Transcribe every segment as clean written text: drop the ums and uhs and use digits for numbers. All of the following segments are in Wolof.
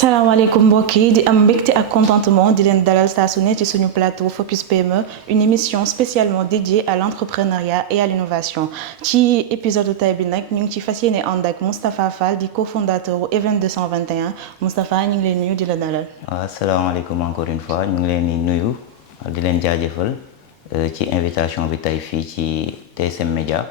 asalaamaaleykum mbokk yi di am mbégte ak contentement di leen dalal saa su ne ci suñu plateau Focus PME une émission spécialement dédiée à l'entrepreneuriat et à l'innovation ci épisode tay bi nag ñu ngi ci fas yéene ànd ak Moustapha Fall di cofondateur u Event 221 Moustapha ñu ngi leen nuyu di la dalal. waaw asalaamaaleykum encore une fois ñu ngi leen di nuyu di leen jaajëfal ci invitation bi tey fii ci TSM Média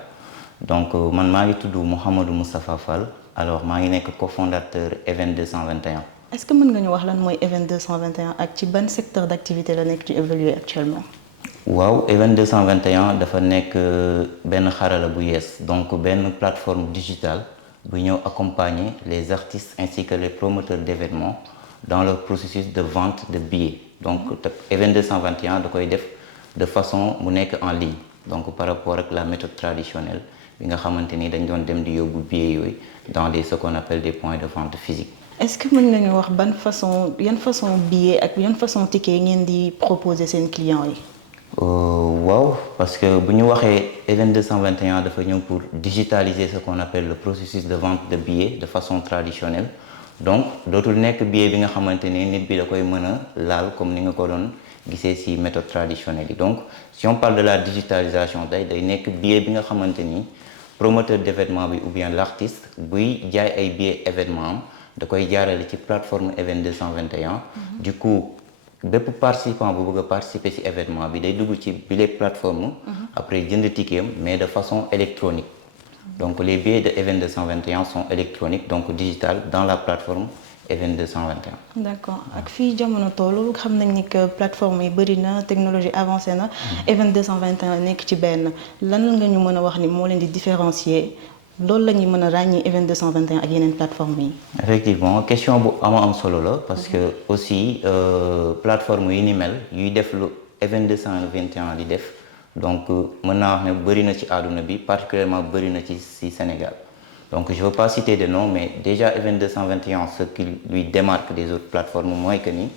donc man maa ngi tudd Mouhamadou Moustapha Fall. Alors maa ngi nekk cofondateur Event 221. Est-ce que mën nga ñu wax lan mooy Event 221 ak ci ban secteur d'activité la nekk ci évoluer actuellement. waaw Event 221 dafa nekk benn xarala bu yees donc benn plateforme digitale bu ñëw accompagner les artistes ainsi que les promoteurs d'événements dans leur processus de vente de billets donc Event 221 da koy def de façon mu nekk en ligne donc par rapport ak la méthode traditionnelle bi nga xamante ni dañ doon dem di yóbbu billets yooyu dans ce qu'on appelle des points de vente physiques. Est-ce que mën nga ñu wax yan façon billet ak yan façon ticket ngeen di proposer seen clients yi. waaw parce que bu ñu waxee Event 221 dafa ñëw pour digitaliser ce qu'on appelle le processus de vente de billets de façon traditionnelle donc dootul nekk billet bi nga xamante ni nit bi da koy mën a laal comme ni nga ko doon gisee ci méthode traditionnelle yi donc si on parle de la digitalisation day nekk billet bi nga xamante ni promoteur d'événement bi ou bien l'artiste buy jaay ay billets événement am da koy jaarale ci plateforme Event 221 du coup bépp participant bu bëgg a participer ci événement bi day dugg ci bile plateforme après jënd ticket am mais de façon électronique donc les billets de Event 221 sont électroniques donc digital dans la plateforme Event 221. D'accord ak fii jamono toolu xam nañ ni que plateforme yi bëri na technologie avancée na. Event 221 nekk ci benn lan nga ñu mën a wax ni moo leen di différencier loolu la ñuy mën a ràññee Event 221 ak yeneen plateforme yi. effectivement question bu am solo la parce que aussi plateforme yi ni mel yuy def lu Event 221 di def donc mën naa wax ne bëri na ci àdduna bi particulièrement bëri na ci Sénégal. Donc je ne veux pas citer de nom mais déjà Event 221 ce qui lui démarque des autres plateformes mooy que ni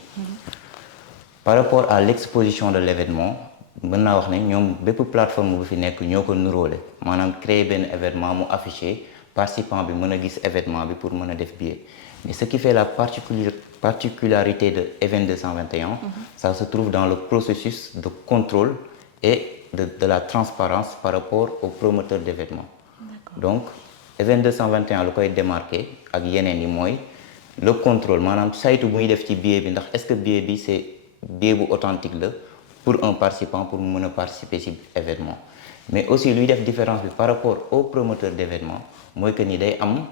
par rapport à l'exposition de l'événement mën naa wax ne ñoom bépp plateforme bu fi nekk ñoo ko nuróole maanaam créer benn événement mu affiché participant bi mën a gis événement bi pour mën a def billet mais ce qui fait la particularité de Event 221 ça se trouve dans le processus de contrôle et de la transparence par rapport aux promoteurs d'événements donc Event 221 lu koy démarqué ak yeneen yi mooy le contrôle maanaam saytu bu ñuy def ci billet bi ndax est-ce que billet bi c'est billet bu authentique la pour un participant pour mu mën a participer ci événement mais aussi luy def différence bi par rapport au promoteur d'événement mooy que ni day am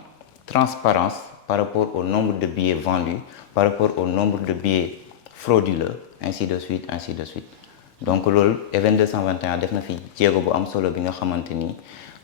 transparence par rapport au nombre de billets vendus par rapport au nombre de billets frauduleux ainsi de suite donc loolu Event 221 def na fi jéego bu am solo bi nga xamante ni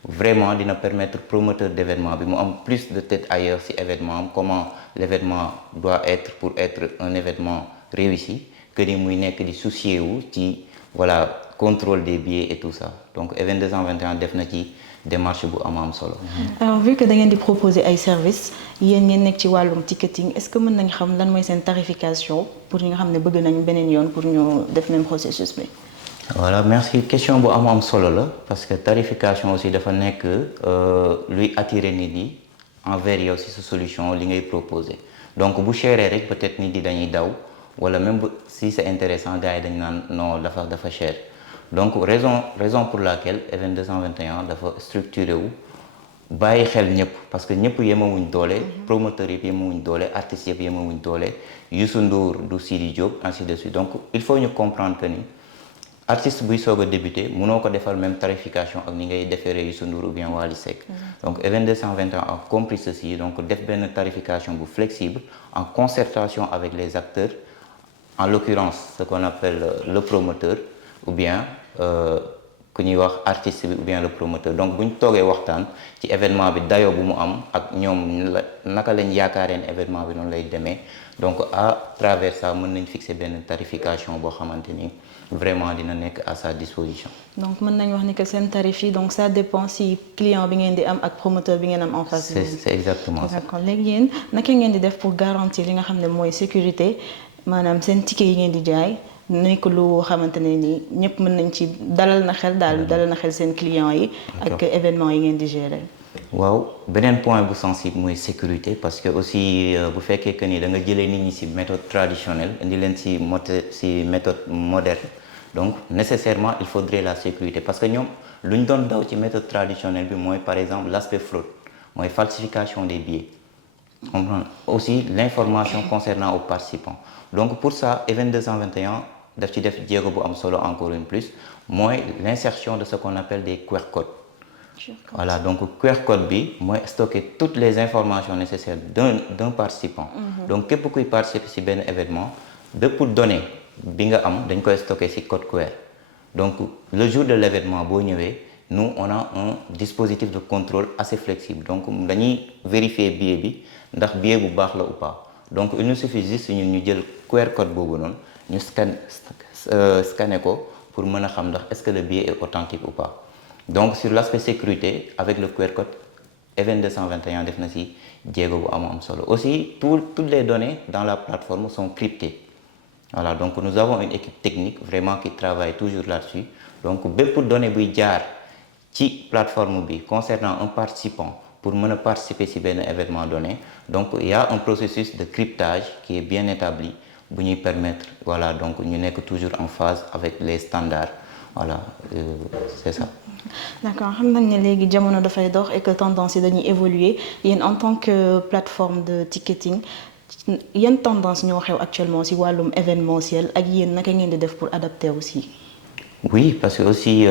vraiment dina permettre promoteur d'événement bi mu am plus de tête ailleurs ci événement am comment l'événement doit être pour être un événement réussi que ni muy nekk di soucier wu ci voilà contrôle des billets et tout ça donc Event 221 def na ci démarche bu am solo. alors vu que da ngeen di proposer ay services yéen ngeen nekk ci wàllum ticketing est-ce que mën nañ xam lan mooy seen tarification pour ñi nga xam ne bëgg nañ beneen yoon pour ñu def même processus bi. voilà merci question bu am solo la parce que tarification aussi dafa nekk luy attirer nit yi envers yow ci sa solution li ngay proposer donc bu chéré rek peut-être nit yi dañuy daw wala même si c'est intéressant gars yi dañ naan non dafa cher donc raison pour laquelle Event 221 dafa structuré wu bàyyi xel ñëpp parce que ñëpp yemawuñ doole promoteurs yëpp yemawuñ doole artistes yëpp yemawuñ doole Youssou Ndour du Sidi Diop ainsi de suite donc il faut ñu comprendre que ni artiste buy soog a débuter mënoo ko defal même tarification ak ni ngay defaree Youssou Ndour ou bien Wally Seck donc Event 221 a compris ceci donc def benn tarification bu flexible en concertation avec les acteurs en l'occurrence ce qu'on appelle le promoteur ou bien ku ñuy wax artiste bi ou bien le promoteur donc bu ñu toogee waxtaan ci événement bi dayoo bu mu am ak ñoom naka lañ yaakaaree ne événement bi noonu lay demee donc à travers ça mën nañ fixer benn tarification boo xamante ni vraiment dina nekk à sa disposition. donc mën nañu wax ni que seen tarif yi donc ça dépend si client bi ngeen di am ak promoteur bi ngeen am en face. c'est exactement ça. d'accord léegi yéen naka ngeen di def pour garantir li nga xam ne mooy sécurité maanaam seen ticket yi ngeen di jaay nekk lu xamante ne ni ñëpp mën nañ ci dalal na xel seen clients yi. ak événement yi ngeen di gérer. waaw beneen point bu sensible mooy sécurité parce que aussi bu fekkee que ni da nga jëlee nit ñi ci méthode traditionnelle indi leen ci méthode moderne donc nécessairement il faudrait la sécurité parce que ñoom lu ñu doon daw ci méthode traditionnelle bi mooy par exemple l'aspect fraude mooy falsification des billets. Comprendre aussi l'information concernant aux participants donc pour ça Event 221 daf ci def jéego bu am solo encore une plus mooy l'insertion de ce qu'on appelle des QR codes. Voilà donc QR code bi mooy stocker toutes les informations nécessaires d'un participant. Donc képp kuy participer ci benn événement bépp donnée bi nga am dañ koy stocker ci code QR. Donc le jour de l'événement boo ñëwee nous on a un dispositif de contrôle assez flexible donc dañuy vérifier billet bi ndax billet bu baax la ou pas donc il nous suffit juste ñu jël QR code boobu noonu ñu scanner ko pour mën a xam ndax est-ce que le billet est authentique ou pas. Donc sur l'aspect sécurité avec le QR code Event 221 def na ci jéego bu am solo aussi toutes les données dans la plateforme sont cryptées voilà donc nous avons une équipe technique vraiment qui travaille toujours là-dessus donc bépp donnée buy jaar ci plateforme bi concernant un participant pour mën a participer ci benn événement donné donc il y a un processus de cryptage qui est bien établi bu ñuy permettre voilà donc ñu nekk toujours en phase avec les standards voilà c'est ça. D'accord xam nañ ne léegi jamono dafay dox et que tendance yi dañuy évoluer yéen en tant que plateforme de ticketing yan tendance ñoo xew actuellement ci wàllum événementiel ak yéen naka ngeen di def pour adapter aussi. Oui parce que aussi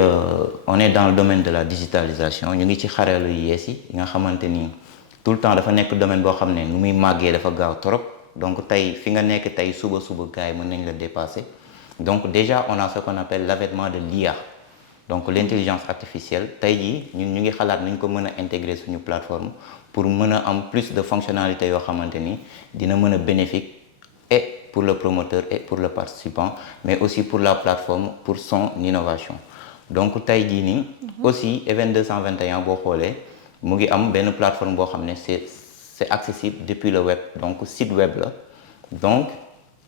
on est dans le domaine de la digitalisation ñu ngi ci xarala yu yees yi nga xamante ni tout le temps dafa nekk domaine boo xam ne nu muy màggee dafa gaaw trop donc tey fi nga nekk tey suba gars yi mën nañ la dépasser donc déjà on a ce qu'on appelle l'avènement de l'IA donc l'intelligence artificielle tey jii ñun ñu ngi xalaat nu ñu ko mën a intégrer suñu plateforme pour mën a am plus de fonctionnalités yoo xamante ni dina mën a bénéfique et pour le promoteur et pour le participant mais aussi pour la plateforme pour son innovation donc tey jii nii aussi Event 221 boo xoolee mu ngi am benn plateforme boo xam ne c'est accessible depuis le web donc site web la donc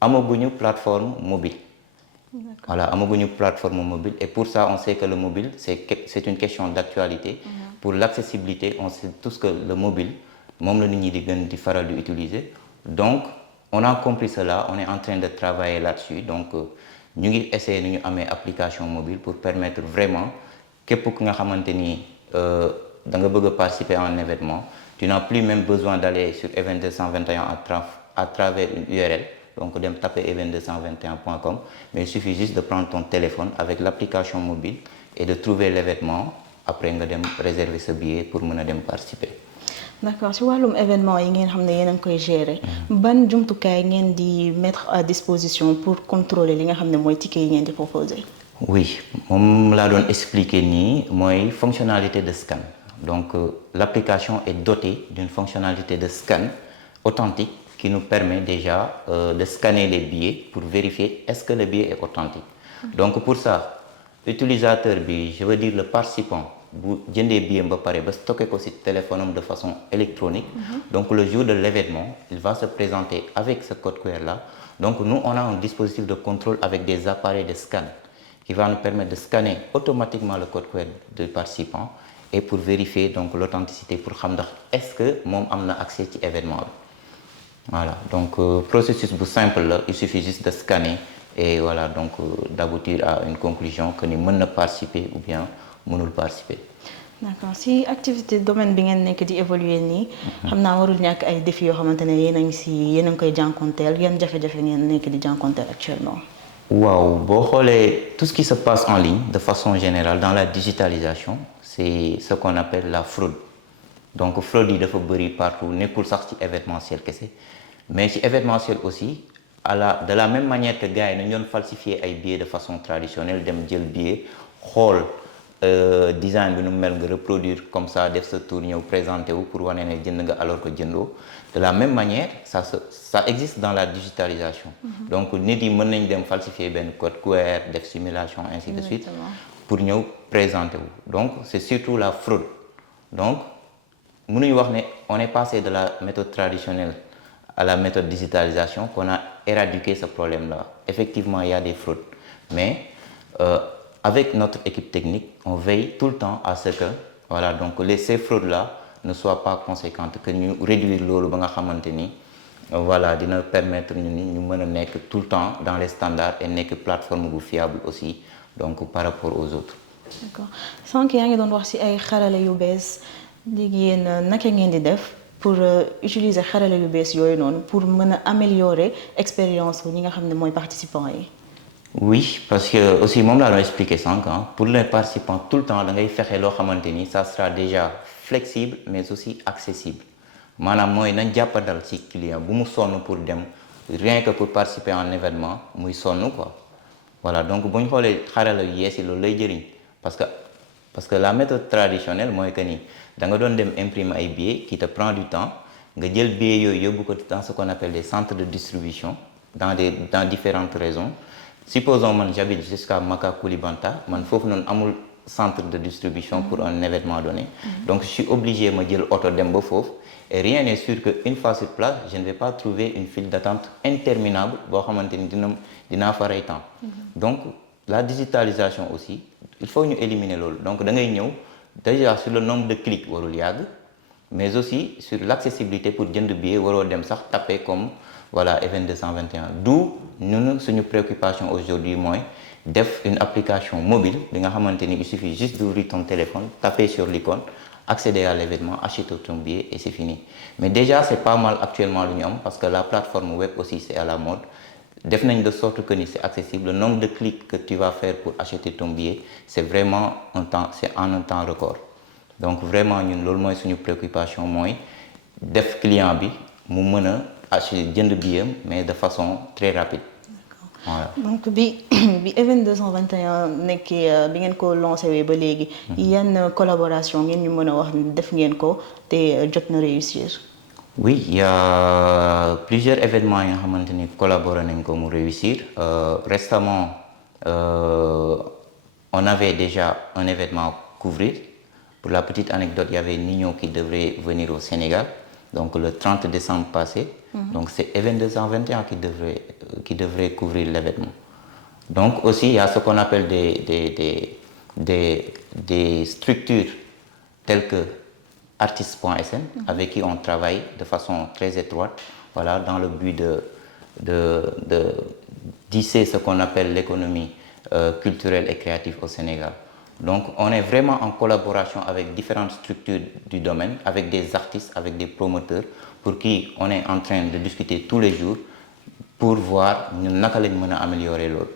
amaguñu plateforme mobile. Voilà amaguñu plateforme mobile et pour ça on sait que le mobile c'est une question d'actualité. Pour l'accessibilité on sait tous que le mobile moom la nit ñi di gën di faral di utiliser donc on a compris cela on est en train de travailler là-dessus donc ñu ngi essayer nu ñu amee application mobile pour permettre vraiment képp ku nga xamante ni da nga bëgg a participer à un événement tu n'as plus même besoin d'aller sur Event 221 à travers une URL donc dem taper event221.com mais il suffit juste de prendre ton téléphone avec l'application mobile et de trouver l'événement après nga dem réserver ce billet pour mën a dem participer. D'accord ci wàllum événement yi ngeen xam ne yéen a ngi koy gérer ban jumtukaay ngeen di mettre à disposition pour contrôler li nga xam ne mooy ticket yi ngeen di proposer. Oui moom laa doon expliquer nii mooy fonctionnalité de scan donc l'application est dotée d'une fonctionnalité de scan authentique qui nous permet déjà de scanner les billets pour vérifier est-ce que le billet est authentique. Donc pour ça utilisateur bi je veux dire le participant bu jëndee billet ba pare ba stocké ko ci téléphone am de façon électronique. Donc le jour de l'événement il va se présenter avec ce code QR là donc nous on a un dispositif de contrôle avec des appareils de scan qui va nous permettre de scanner automatiquement le code QR du participant et pour vérifier donc l'authenticité pour xam ndax est-ce que moom am na accès ci événement bi. Voilà donc processus bu simple la il suffit juste de scanner et voilà donc d'aboutir à une conclusion que ni mën na participer ou bien mënul participer. D'accord si activité domaine bi ngeen nekk di évoluer nii. xam naa warul ñàkk ay défis yoo xamante ne yéen a ngi koy jànkonteel yan jafe-jafe ngeen nekk di jànkonteel actuellement. waaw boo xoolee tout ce qui se passe en ligne de façon générale dans la digitalisation c'est ce qu'on appelle la fraude donc fraude yi dafa bëri partout nekkul sax ci événementiel kese mais ci événementiel aussi de la même manière que gars yi nañu doon falsifier ay billets de façon traditionnelle dem jël billet xool design bi nu mel nga reproduire comme ça def sa tour ñëw présenter wu pour wane ne jënd nga alors que jëndoo de la même manière ça existe dans la digitalisation. Donc nit yi mën nañ dem falsifier benn code QR def simulation ainsi de suite pour ñëw présenter wu donc c'est surtout la fraude donc mënuñu wax ne on est passé de la méthode traditionnelle à la méthode digitalisation qu'on a éradiqué ce problème-là. Effectivement, il y a des fraudes, mais avec notre équipe technique, on veille tout le temps à ce que voilà donc ces fraudes-là ne soit pas conséquente, que ñu réduire loolu ba nga xamante ni voilà dina permettre ñu ni ñu mën a nekk tout le temps dans les standards et nekk plateforme bu fiable aussi donc par rapport aux autres. D'accord sànq yaa ngi doon wax ci ay xarala yu bees léegi yéen naka ngeen di def pour utiliser xarala yu bees yooyu noonu pour mën a améliorer expérience ñi nga xam ne mooy participants yi. Oui, parce que aussi moom laa doon expliquer sànq pour les participants tout le temps da ngay fexe loo xamante ni ça sera déjà flexible mais aussi accessible maanaam mooy nañ jàppandal ci client bu mu sonn pour dem rien que pour participer à un événement muy sonn quoi voilà donc bu ñu xoolee xarala yu yees yi loolu lay jëriñ parce que la méthode traditionnelle mooy que ni da nga doon dem imprimer ay billets qui te prend du temps nga jël billets yooyu yóbbu ko dans ce qu'on appelle des centres de distribution dans différentes régions. Supposons man j'habite jusqu'à Maka Koulibantang man foofu noonu amul centre de distribution pour un événement donné donc je suis obligé ma jël oto dem ba foofu et rien n'est sûr que une fois sur place je ne vais pas trouver une file d'attente interminable boo xamante ni dinaa fa rey temps donc la digitalisation aussi il faut ñu éliminer loolu donc da ngay ñëw déjà sur le nombre de clics warul yàgg mais aussi sur l'accessibilité pour jënd billet waroo dem sax taper comme voilà Event 221 d'où ñun suñu préoccupation aujourd'hui mooy def une application mobile bi nga xamante ni il suffit juste d'ouvrir ton téléphone taper sur l'icône accéder à l'événement acheter ton billet et c'est fini mais déjà c'est pas mal actuellement lu ñu am parce que la plateforme web aussi c'est à la mode def nañ de sorte que ni c'est accessible le nombre de clics que tu vas faire pour acheter ton billet c'est vraiment en un temps record donc vraiment ñun loolu mooy suñu préoccupation mooy def client bi mu mën a acheter jënd billet mais de façon très rapide. Voilà. Donc bi Event 221 nekkee bi ngeen ko lancé wee ba léegi. yan collaboration ngeen ñu mën a wax def ngeen ko te jot na réussir. Oui, il y a plusieurs événements yi nga xamante ni collaboré nañ ko mu réussir récemment on avait déjà un événement à couvrir. Pour la petite anecdote, il y avait Nino qui devrait venir au Sénégal, donc le 30 décembre passé. Donc c'est Event 221 qui devrait couvrir l'événement. Donc aussi, il y a ce qu'on appelle des structures telles que artistes.sn, avec qui on travaille de façon très étroite, voilà, dans le but de tisser ce qu'on appelle l'économie culturelle et créative au Sénégal. Donc on est vraiment en collaboration avec différentes structures du domaine, avec des artistes, avec des promoteurs, pour qui on est en train de discuter tous les jours pour voir ñun naka lañ mën a améliorer loolu.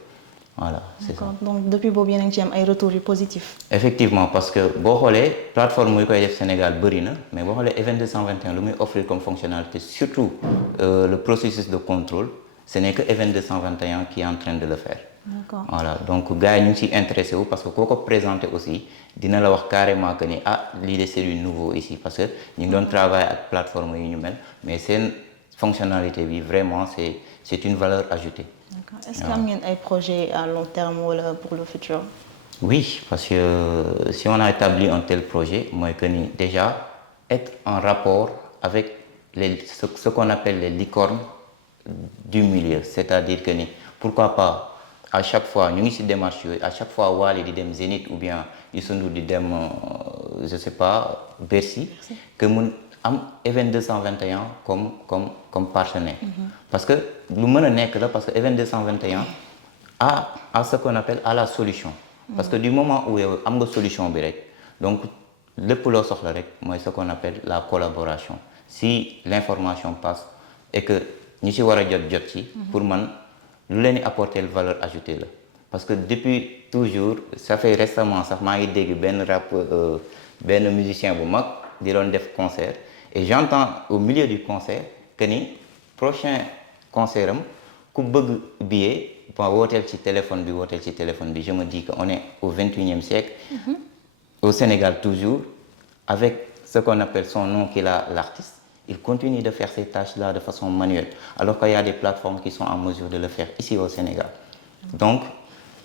Voilà, c'est ça. Donc depuis boobu yéen a ngi ci am ay retours yu positifs. Effectivement, parce que boo xoolee plateforme yi koy def Sénégal bëri na mais boo xoolee Event 221 lu muy offrir comme fonctionnalité surtout le processus de contrôle ce n'est que Event 221 qui est en train de le faire. D'accord. Voilà donc gars yi ñu ngi ciy intéressé wu parce que koo ko présenté aussi dina la wax carrément que ni lii de c'est du nouveau ici parce que ñu ngi doon travailler ak plateforme yi ñu mel mais seen fonctionnalité bi vraiment c'est une valeur ajoutée. D'accord. Est-ce que am ngeen ay projets à long terme wala pour le futur? Oui, parce que si on a établi un tel projet mooy que ni déjà être en rapport avec ce qu'on appelle les licornes du milieu, c'est-à-dire que ni pourquoi pas à chaque fois ñu ngi ci démarche yooyu à chaque fois Wally di dem Zénith ou bien Youssou Ndour di dem je sais pas Bercy que mun am Event 221 comme partenaire. Parce que lu mën a nekk la parce que Event 221 a ce qu'on appelle à la solution. Parce que du moment où yow am nga solution bi rek donc lépp loo soxla rek mooy ce qu'on appelle la collaboration si l'information passe et que ñi ci war a jot ci pour man lu leen di apporter valeur ajoutée la parce que depuis toujours ça fait récemment sax maa ngi dégg benn musicien bu mag di doon def concert et j'entends au milieu du concert que ni prochain concert am ku bëgg billet bon wooteel ci téléphone bi je me dis que on est au 21e siècle au Sénégal toujours avec ce qu'on appelle son nom qu'il a l'artiste il continue de faire ces tâches-là de façon manuelle alors qu'il y a des plateformes qui sont en mesure de le faire ici au Sénégal donc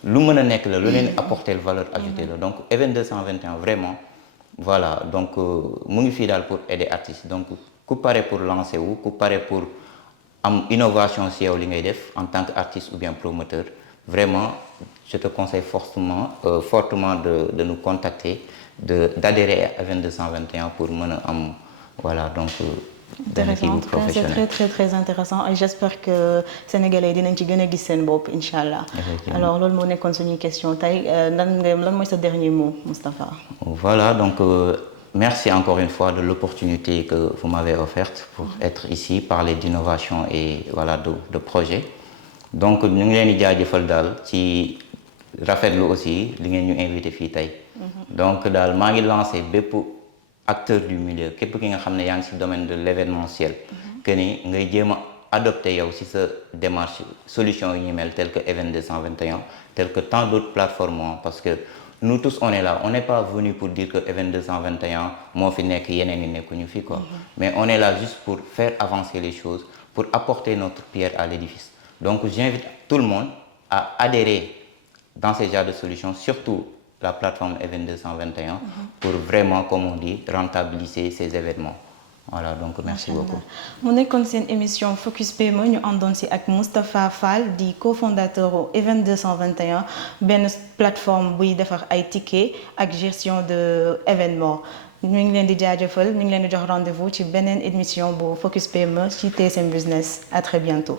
lu mën a nekk la lu leen apporter valeur ajoutée la donc Event 221 vraiment voilà donc mu ngi fii daal pour aider artistes donc ku pare pour lancer wu ku pare pour am innovation ci yow li ngay def en tant qu'artiste ou bien promoteur vraiment je te conseille fortement de nous contacter d'adhérer à Event 221 pour mën a am voilà donc intéressant en tout cas c'est très très très intéressant et j'espère que sénégalais dinañ ci gën a gis seen bopp incha allah. alors loolu moo nekkoon suñuy question tey lan mooy sa dernier mot Moustapha. voilà donc merci encore une fois de l'opportunité que vous m'avez offerte pour être ici parler d'innovation et voilà de projet donc ñu ngi leen di jaajëfal daal ci rafetlu aussi li ngeen ñu invité fii tey. donc daal maa ngi lancé bépp acteur du milieu képp ki nga xam ne yaa ngi ci domaine de l'événementiel que ni ngay jéem a adopté yow ci sa démarche solution yu ñu mel tel que Event 221 tel que tant d'autres plateformes parce que nous tous on est là on n'est pas venu pour dire que Event 221 moo fi nekk yeneen yi nekkuñu fi quoi mais on est là juste pour faire avancer les choses pour apporter notre pierre à l'édifice donc j'invite tout le monde à adhérer dans ces genres de solutions surtout la plateforme Event 221 pour vraiment comme on dit rentabiliser ces événements voilà donc merci beaucoup. mu nekkoon seen émission Focus PME ñu àndoon si ak Moustapha Fall di cofondateur Event 221 benn plateforme buy defar ay tickets ak gestion de événements ñu ngi leen di jaajëfal ñu ngi leen di jox rendez-vous ci beneen émission bu Focus PME ci TSM Business à très bientôt.